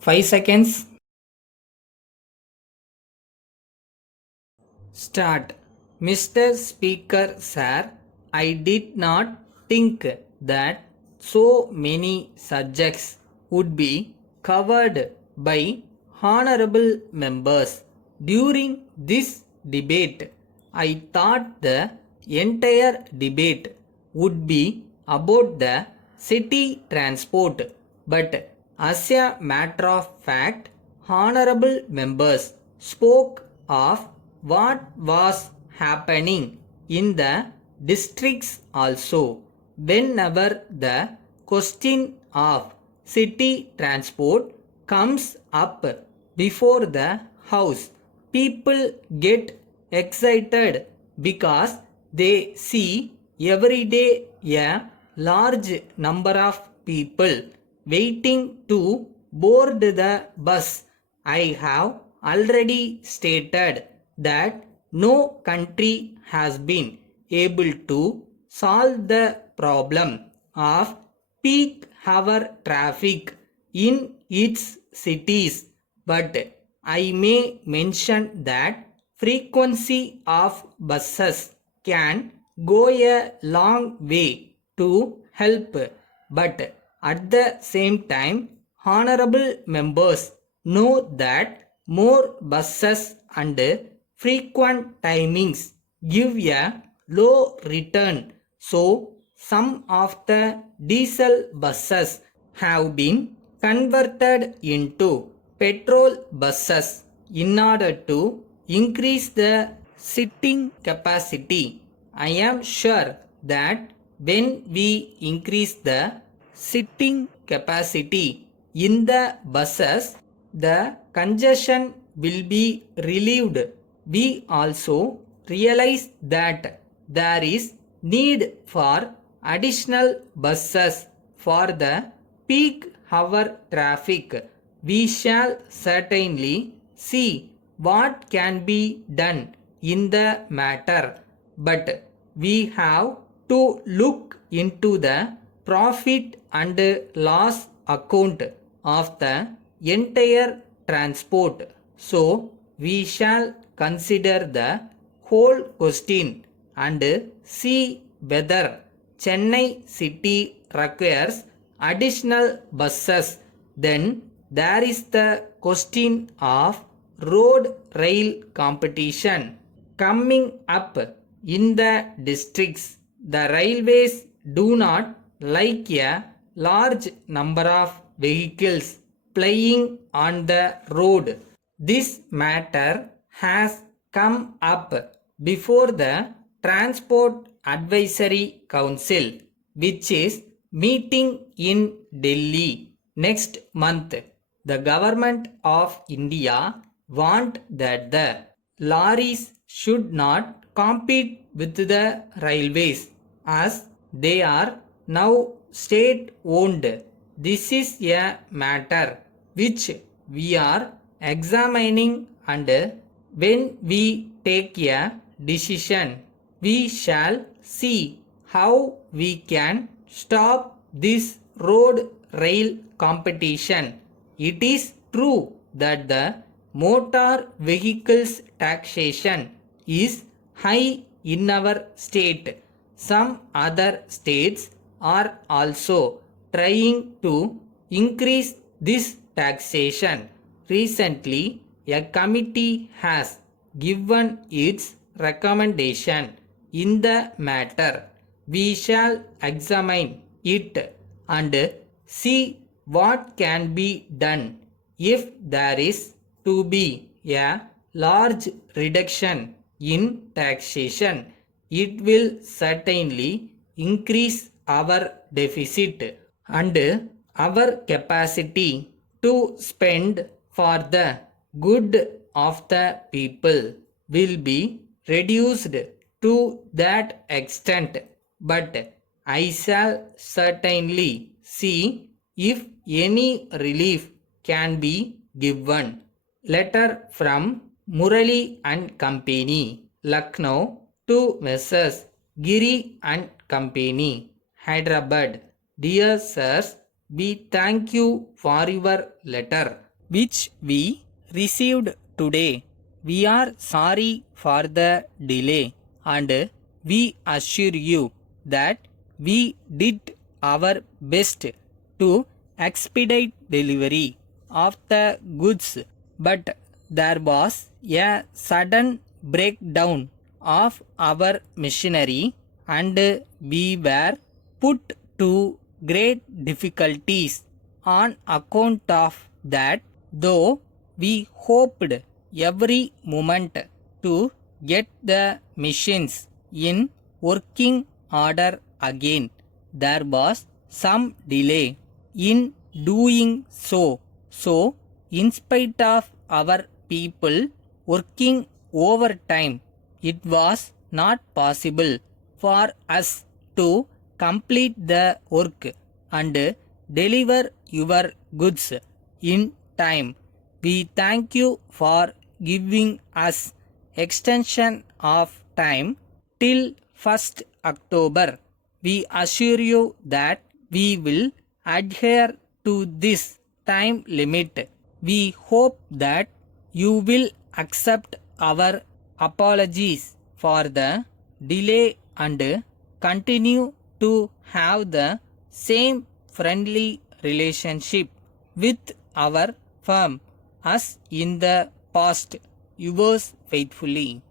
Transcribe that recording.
5 seconds. Start. Mr. Speaker, sir, I did not think that so many subjects would be covered by honorable members during this debate. I thought the entire debate would be about the city transport, but as a matter of fact, honorable members spoke of what was happening in the districts also. Whenever the question of city transport comes up before the house, people get excited because they see every day a large number of people waiting to board the bus. I have already stated that no country has been able to solve the problem of peak hour traffic in its cities, but I may mention that frequency of buses can go a long way to help, but at the same time, honorable members know that more buses and frequent timings give a low return, so some of the diesel buses have been converted into petrol buses in order to increase the sitting capacity. I am sure that when we increase the sitting capacity in the buses, the congestion will be relieved. We also realize that there is need for additional buses for the peak hour traffic. We shall certainly see what can be done in the matter, but we have to look into the profit and loss account of the entire transport. So we shall consider the whole question and see whether Chennai city requires additional buses. Then there is the question of road rail competition coming up in the districts. The railways do not like a large number of vehicles plying on the road. This matter has come up before the Transport Advisory Council, which is meeting in Delhi next month. The government of India want that the lorries should not compete with the railways as they are now state owned. This is a matter which we are examining, and when we take a decision, we shall see how we can stop this road rail competition. It is true that the motor vehicles taxation is high in our state. Some other states are also trying to increase this taxation. Recently, a committee has given its recommendation in the matter. We shall examine it and see what can be done. If there is to be a large reduction in taxation, it will certainly increase our deficit and our capacity to spend for the good of the people will be reduced to that extent. But I shall certainly see if any relief can be given. Letter from Murali and Company, Lucknow, to Messrs. Giri and Company, Hyderabad. Dear sirs, we thank you for your letter. which we received today. We are sorry for the delay and we assure you that we did our best to expedite delivery of the goods, but there was a sudden breakdown of our machinery and we were put to great difficulties on account of that, though we hoped every moment to get the machines in working order again. There was some delay in doing so. So, in spite of our people working overtime, it was not possible for us to complete the work and deliver your goods in time. We thank you for giving us extension of time till 1st October. We assure you that we will adhere to this time limit. We hope that you will accept our apologies for the delay and continue to have the same friendly relationship with our firm as in the past. Yours faithfully.